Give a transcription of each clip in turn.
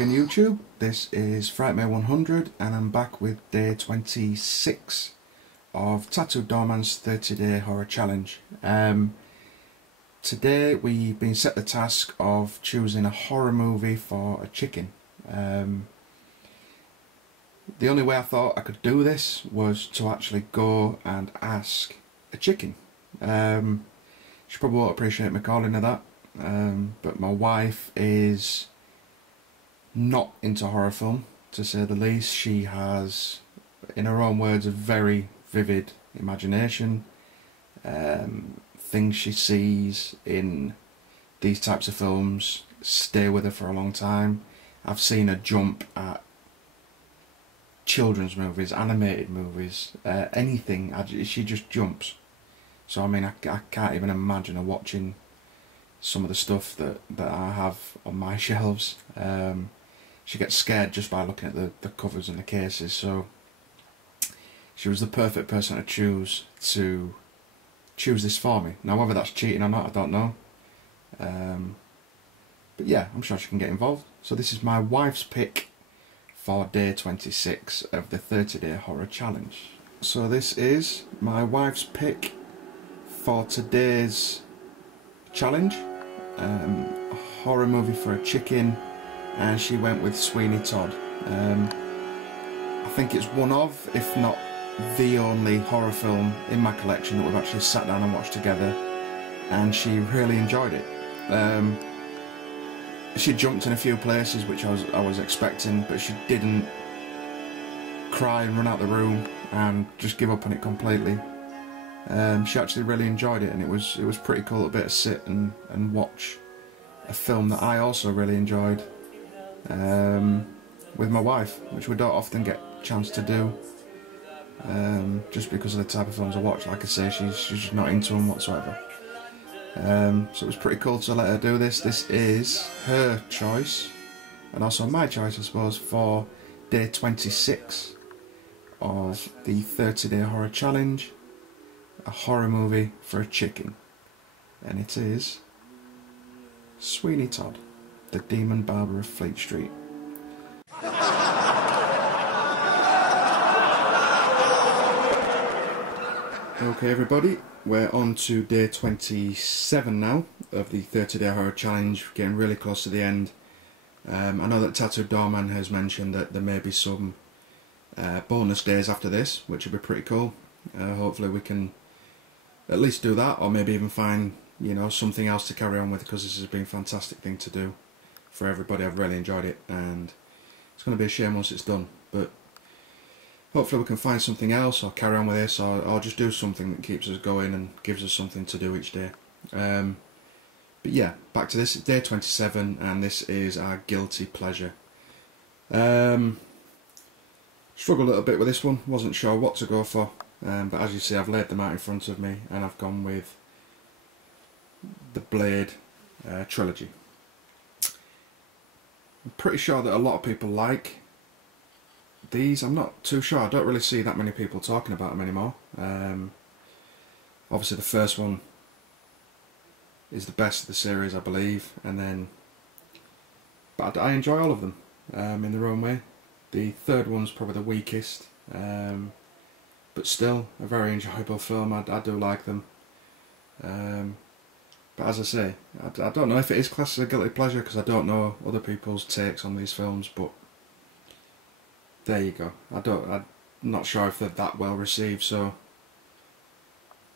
again YouTube, this is Frightmare 100 and I'm back with day 26 of Tattooed Doormans 30 Day Horror Challenge. Today we've been set the task of choosing a horror movie for a chicken. The only way I thought I could do this was to actually go and ask a chicken. She probably won't appreciate me calling her that, but my wife is not into horror film, to say the least. She has, in her own words, a very vivid imagination. Things she sees in these types of films stay with her for a long time. I've seen her jump at children's movies, animated movies, anything. She just jumps. So I mean, I can't even imagine her watching some of the stuff that I have on my shelves. She gets scared just by looking at the covers and the cases, so she was the perfect person to choose this for me. Now whether that's cheating or not, I don't know. But yeah, I'm sure she can get involved. So this is my wife's pick for day 26 of the 30 Day Horror Challenge. So this is my wife's pick for today's challenge. A horror movie for a chicken, and she went with Sweeney Todd. I think it's one of, if not the only horror film in my collection that we've actually sat down and watched together, and she really enjoyed it. She jumped in a few places which I was expecting, but she didn't cry and run out the room and just give up on it completely. She actually really enjoyed it, and it was pretty cool to be able to sit and watch a film that I also really enjoyed with my wife, which we don't often get a chance to do, just because of the type of films I watch. Like I say, she's just not into them whatsoever. So it was pretty cool to let her do this. This is her choice, and also my choice, I suppose, for day 26 of the 30 Day Horror Challenge. A horror movie for a chicken, and it is Sweeney Todd, the Demon Barber of Fleet Street. Okay everybody, we're on to day 27 now of the 30 Day Horror Challenge, getting really close to the end. I know that Tattooed Doorman has mentioned that there may be some bonus days after this, which will be pretty cool. Hopefully we can at least do that, or maybe even find, you know, something else to carry on with, because this has been a fantastic thing to do for everybody. I've really enjoyed it, and it's going to be a shame once it's done, but hopefully we can find something else, or carry on with this, or just do something that keeps us going and gives us something to do each day. But yeah, back to this, day 27, and this is our guilty pleasure. Struggled a little bit with this one, wasn't sure what to go for. But as you see, I've laid them out in front of me, and I've gone with the Blade trilogy. I'm pretty sure that a lot of people like these. I'm not too sure. I don't really see that many people talking about them anymore. Obviously the first one is the best of the series, I believe, but I enjoy all of them in their own way. The third one's probably the weakest. But still a very enjoyable film. I do like them, but as I say, I don't know if it is classed as a guilty pleasure, because I don't know other people's takes on these films, but there you go. I'm not sure if they're that well received, so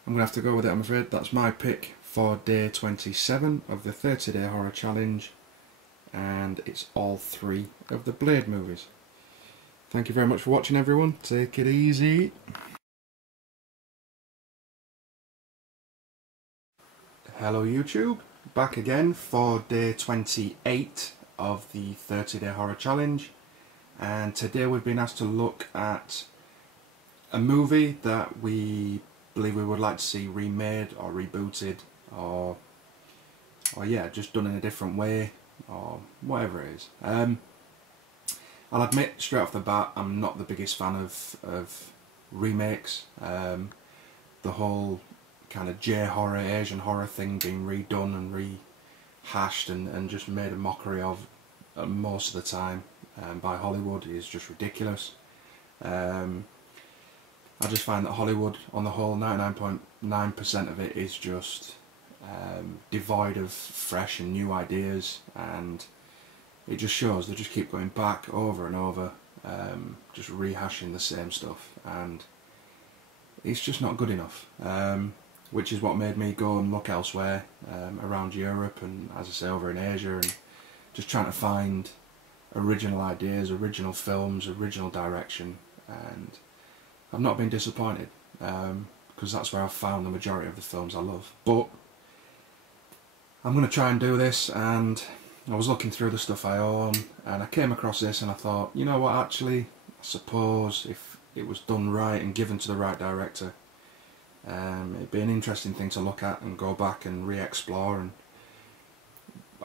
I'm going to have to go with it, I'm afraid. That's my pick for day 27 of the 30 Day Horror Challenge, and it's all three of the Blade movies. Thank you very much for watching everyone, take it easy. Hello YouTube, back again for day 28 of the 30 Day Horror Challenge, and today we've been asked to look at a movie that we believe we would like to see remade or rebooted, or yeah, just done in a different way, or whatever it is. I'll admit straight off the bat, I'm not the biggest fan of remakes. The whole kind of J-horror, Asian horror thing being redone and rehashed and just made a mockery of most of the time by Hollywood is just ridiculous. I just find that Hollywood, on the whole, 99.9% of it is just devoid of fresh and new ideas, and it just shows they just keep going back over and over, just rehashing the same stuff, and it's just not good enough, which is what made me go and look elsewhere, around Europe and, as I say, over in Asia, and just trying to find original ideas, original films, original direction, and I've not been disappointed, because that's where I've found the majority of the films I love. But I'm going to try and do this, and I was looking through the stuff I own, and I came across this and I thought, you know what, actually, I suppose if it was done right and given to the right director, it'd be an interesting thing to look at and go back and re-explore. And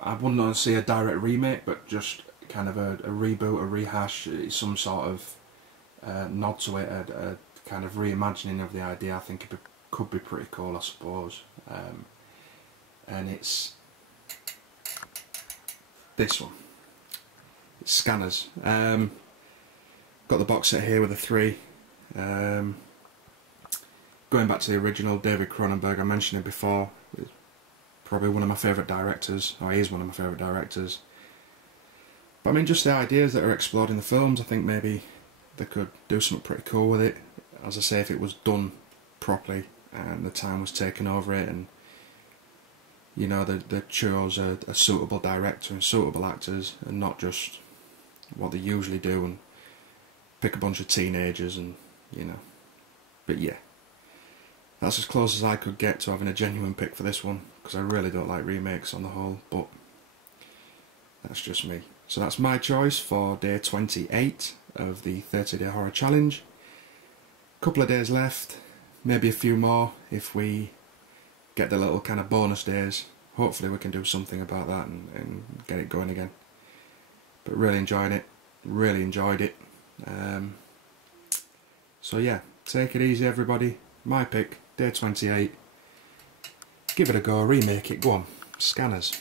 I wouldn't want to see a direct remake, but just kind of a reboot, a rehash, some sort of nod to it, a kind of reimagining of the idea. I think it could be pretty cool, I suppose. And it's this one. It's Scanners. Got the box set here with the 3. Going back to the original, David Cronenberg, I mentioned it before, is probably one of my favourite directors, or he is one of my favourite directors. But I mean, just the ideas that are explored in the films, I think maybe they could do something pretty cool with it. As I say, if it was done properly and the time was taken over it, and you know, they chose a suitable director and suitable actors, and not just what they usually do and pick a bunch of teenagers and, you know. But yeah, that's as close as I could get to having a genuine pick for this one, because I really don't like remakes on the whole, but that's just me. So that's my choice for day 28 of the 30-day horror challenge. Couple of days left, maybe a few more if we get the little kind of bonus days. Hopefully we can do something about that and get it going again. But really enjoyed it, really enjoyed it. So yeah, take it easy everybody. My pick, day 28. Give it a go, remake it, go on. Scanners.